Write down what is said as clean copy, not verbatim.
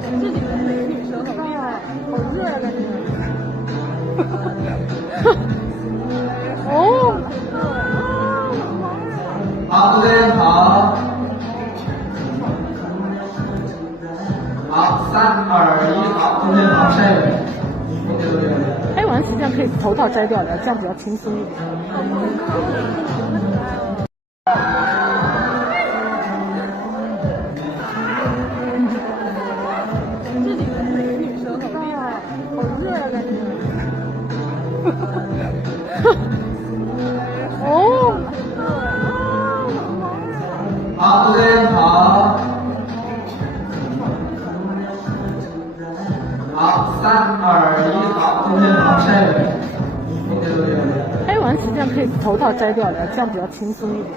这里面美女生好厉害，好热啊感觉。哦，好，各位好。好，3、2、1，好，各位好，晒尾。OK，拍完实际上可以头套摘掉的，这样比较轻松一点。这里面美女生好厉害，好热啊感觉。哦，好，各位好。好，3、2、1，好，各位好，晒尾。OK，拍完实际上可以头套摘掉的，这样比较轻松一点。